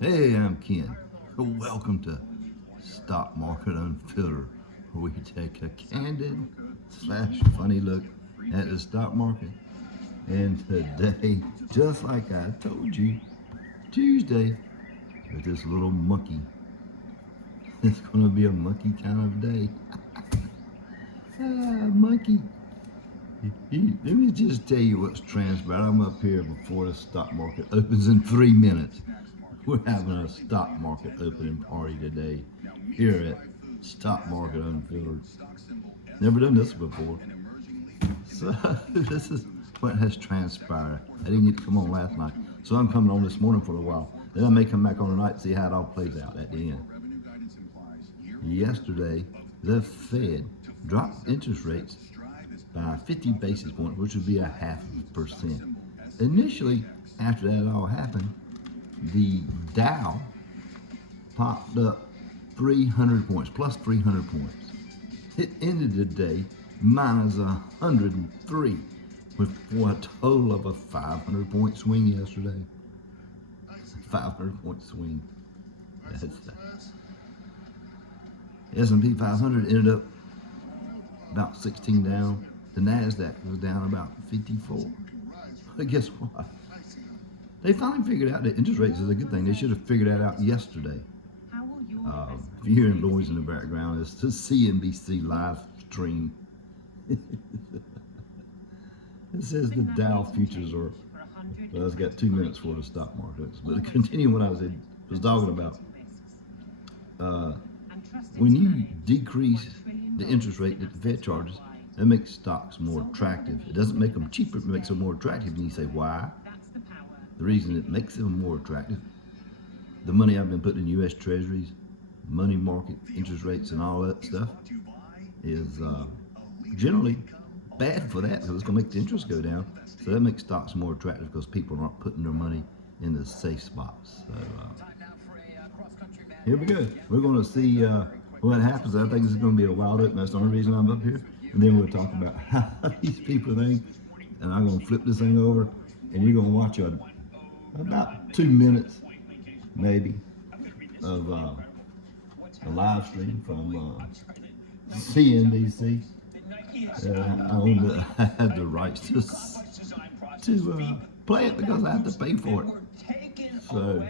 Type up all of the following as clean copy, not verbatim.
Hey, I'm Ken. Welcome to Stock Market Unfiltered, where we take a candid slash funny look at the stock market. And today, just like I told you, Tuesday, with this little monkey, it's going to be a monkey kind of day. Monkey. Let me just tell you what's transpired. I'm up here before the stock market opens in 3 minutes. We're having a stock market opening party today here at Stock Market Unfiltered. Never done this before. So this is what has transpired. I didn't get to come on last night, so I'm coming on this morning for a while. Then I may come back on tonight and see how it all plays out at the end. Yesterday, the Fed dropped interest rates by 50 basis points, which would be 0.5%. Initially, after that all happened, the Dow popped up 300 points, plus 300 points. It ended the day minus 103, for a total of a 500-point swing yesterday. 500-point swing. That's S&P 500 ended up about 16 down. The NASDAQ was down about 54. But guess what? They finally figured out that interest rates is a good thing. They should have figured that out yesterday. If you're hearing noise in the background, it's the CNBC live stream. It says the Dow futures are, well, it's got 2 minutes for the stock markets. But to continue what I was talking about, when you decrease the interest rate that the Fed charges, that makes stocks more attractive. It doesn't make them cheaper, it makes them more attractive. And you say, why? The reason it makes them more attractive, the money I've been putting in U.S. Treasuries, money market interest rates and all that stuff is generally bad for that, because it's going to make the interest go down. So that makes stocks more attractive because people aren't putting their money in the safe spots. So here we go. We're going to see what happens. I think this is going to be a wild open. That's the only reason I'm up here. And then we'll talk about how these people think. And I'm going to flip this thing over, and you're going to watch about 2 minutes, maybe, of a live stream from CNBC. I have the rights to play it because I have to pay for it. So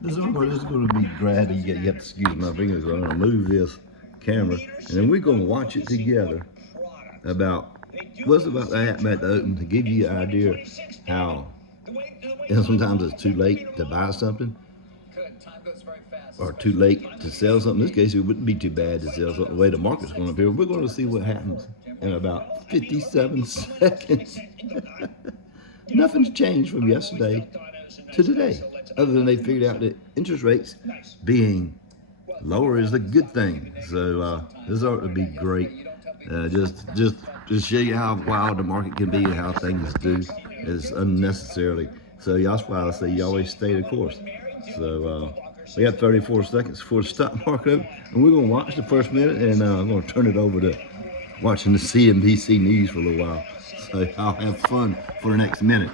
this is going to be grad. You have to excuse my fingers. I'm going to move this camera, and then we're going to watch it together about what's about to happen at the open, to give you an idea how, and sometimes it's too late to buy something or too late to sell something. In this case, it wouldn't be too bad to sell something the way the market's going to appear. We're going to see what happens in about 57 seconds. Nothing's changed from yesterday to today, other than they figured out that interest rates being lower is a good thing. So this ought to be great. Just to show you how wild the market can be and how things do is unnecessarily. So that's why I say you always stay the course. So we got 34 seconds before the stock market, and we're going to watch the first minute, and I'm going to turn it over to watching the CNBC News for a little while. So I'll have fun for the next minute.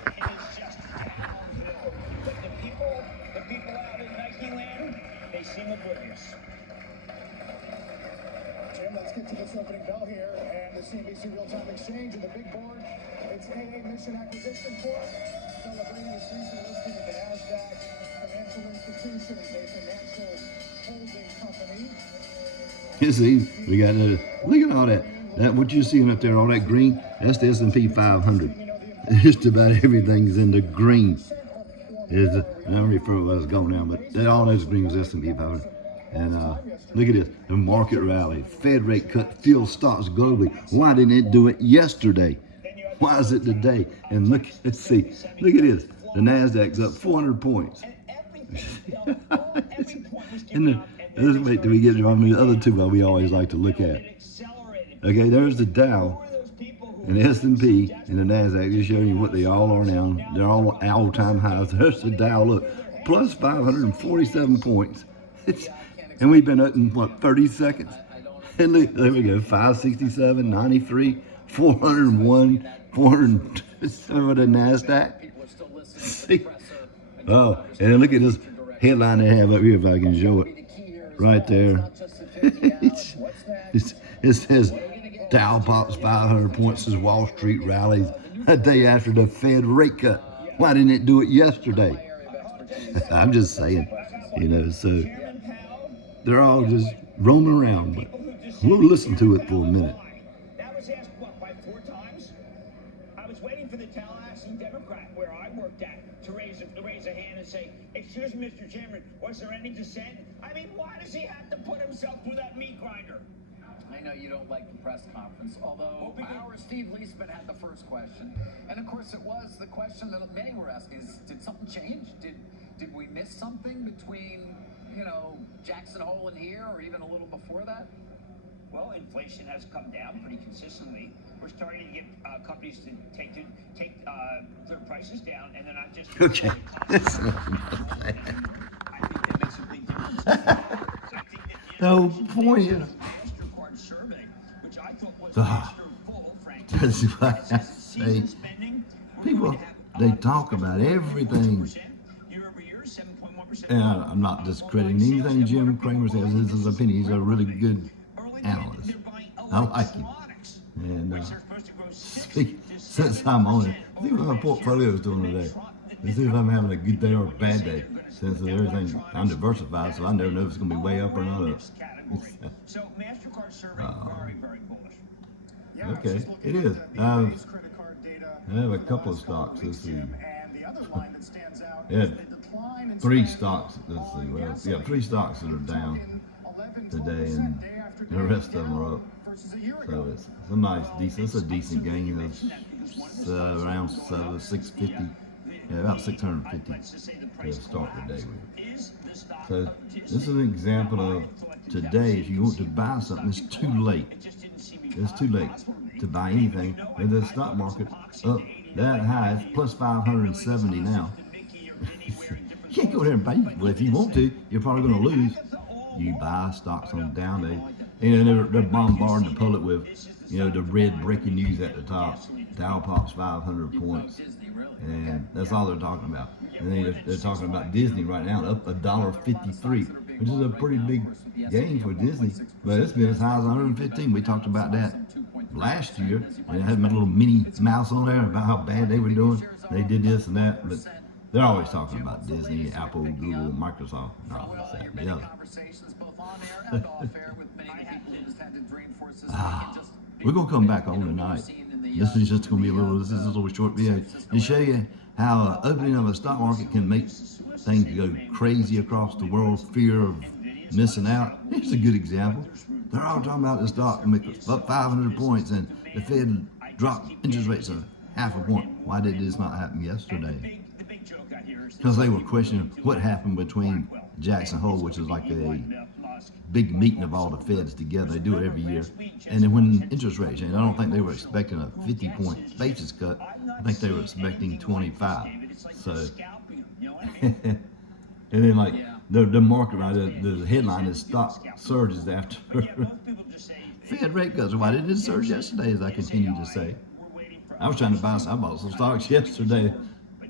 Let's get to this opening bell here, and the CNBC real-time exchange and the big board. It's AA Mission Acquisition Corp. Celebrating its recent listing of the NASDAQ. Financial institution is a financial holding company. You see, we got look at all that. That what you're seeing up there, all that green, that's the S&P 500. Just about everything's in the green. Is not refer what's going down, but all those green is S&P 500. And look at this, the market rally. Fed rate cut fuels stocks globally. Why didn't it do it yesterday? Why is it today? And look, let's see, look at this. The NASDAQ's up 400 points. And let's wait till we get to the other two that we always like to look at. Okay, there's the Dow and the S&P and the NASDAQ, just showing you what they all are now. They're all all-time highs. There's the Dow, look, plus 547 points. And we've been open, what, 30 seconds? And look, there we go, 567, 93, 401, 400 for the NASDAQ. See? Oh, and look at this. headline they have up here, if I can show it, right there. It says Dow pops 500 points as Wall Street rallies a day after the Fed rate cut. Why didn't it do it yesterday? I'm just saying, so they're all just roaming around, but we'll listen to it for a minute. That was asked, what, by 4 times? I was waiting for the Tallahassee Democrat, where I worked at, to raise a hand and say, excuse me, Mr. Chairman, was there any dissent? I mean, why does he have to put himself through that meat grinder? I know you don't like the press conference, although our Steve Leisman had the first question. And of course, it was the question that many were asking is, did something change? Did we miss something between, Jackson Hole and here, or even a little before that? Well, inflation has come down pretty consistently. We're starting to get companies to take their prices down, and they're not just... Okay. I think that makes a big difference. I think that, No point. MasterCard survey, which I thought was full, frankly. That's why I say people, they talk about everything. And I'm not discrediting anything Jim Cramer says. This is his opinion. He's a really good analyst. I like him. And since I'm on it, see what my portfolio is doing today. Let's see if I'm having a good day or a bad day. Since everything, I'm diversified, so I never know if it's going to be way up or not up. So MasterCard survey, very, very bullish. Okay, it is. I have a couple of stocks. Let's see. Yeah, 3 stocks. Let's see. Well, yeah, 3 stocks that are down today, and the rest of them are up. So it's a nice, decent. It's a decent gain of around 650. Yeah, about 650 to start the day with. So this is an example of today. If you want to buy something, it's too late. It's too late to buy anything. And the stock market up that high, it's plus 570 now. You can't go there and buy. Well, if you want to, you're probably going to lose. You buy stocks on down day. They're bombarding the public with, the red breaking news at the top. Dow pops 500 points. And that's all they're talking about. And then they're talking about Disney right now, up $1.53, which is a pretty big gain for Disney. But it's been as high as 115. We talked about that last year. And it had my little Minnie Mouse on there about how bad they were doing. They did this and that. But they're always talking about Disney, Apple, Google, Microsoft, and all this, that, and the other. We're going to come back on tonight. This is just going to be a little short video to show you how opening of a stock market can make things go crazy across the world, fear of missing out. Here's a good example. They're all talking about the stock up 500 points and the Fed dropped interest rates of half a point. Why did this not happen yesterday? Because they were questioning what happened between Jackson Hole, which is like a big meeting of all the Feds together. They do it every year. And then when interest rates changed, I don't think they were expecting a 50-point basis cut. I think they were expecting 25. So, and then the market, right, the headline is stock surges after Fed rate cuts. Why didn't it surge yesterday, as I continue to say? I was trying to buy some. I bought some stocks yesterday.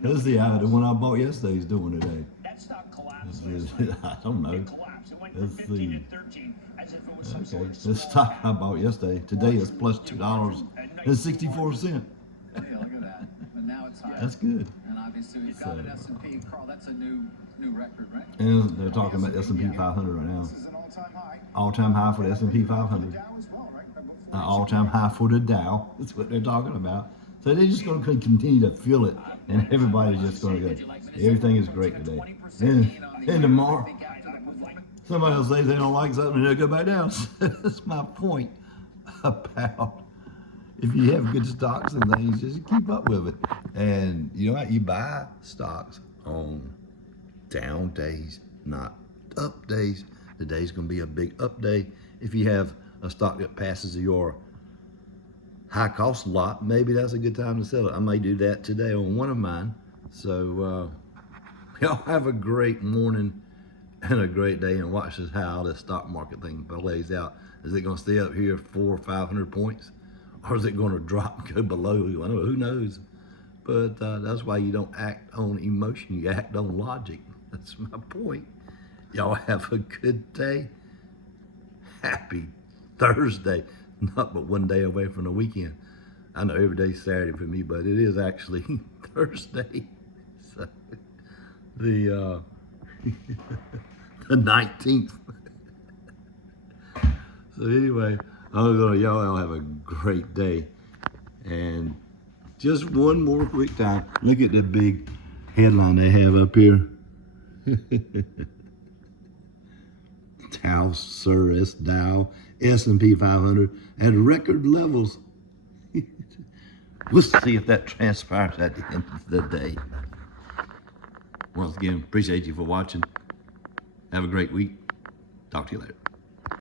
Let's see how the one I bought yesterday is doing today. I don't know. Let's see. Okay, this stock I bought yesterday, today is plus $2.64. That's good. And obviously we've got an S&P, Carl, that's a new record, right? And they're talking about S&P 500 right now. All-time high for the S&P 500. All-time high for the Dow. That's what they're talking about. So they're just going to continue to feel it, and everybody's just going to go, everything is great today. And tomorrow, somebody will say they don't like something and they'll go back down. That's my point about if you have good stocks and things, just keep up with it. And you know what? You buy stocks on down days, not up days. Today's going to be a big up day. If you have a stock that passes your high cost lot, maybe that's a good time to sell it. I may do that today on one of mine. So y'all have a great morning and a great day, and watch this how the stock market thing plays out. Is it going to stay up here 400 or 500 points, or is it going to drop and go below? Who knows? But that's why you don't act on emotion, you act on logic. That's my point. Y'all have a good day. Happy Thursday. Not but one day away from the weekend. I know every day's Saturday for me, but it is actually Thursday. So the 19th. So anyway, y'all have a great day. And just one more quick time. Look at the big headline they have up here. Dow, Dow, S&P 500 at record levels. We'll see if that transpires at the end of the day. Once again, appreciate you for watching. Have a great week. Talk to you later.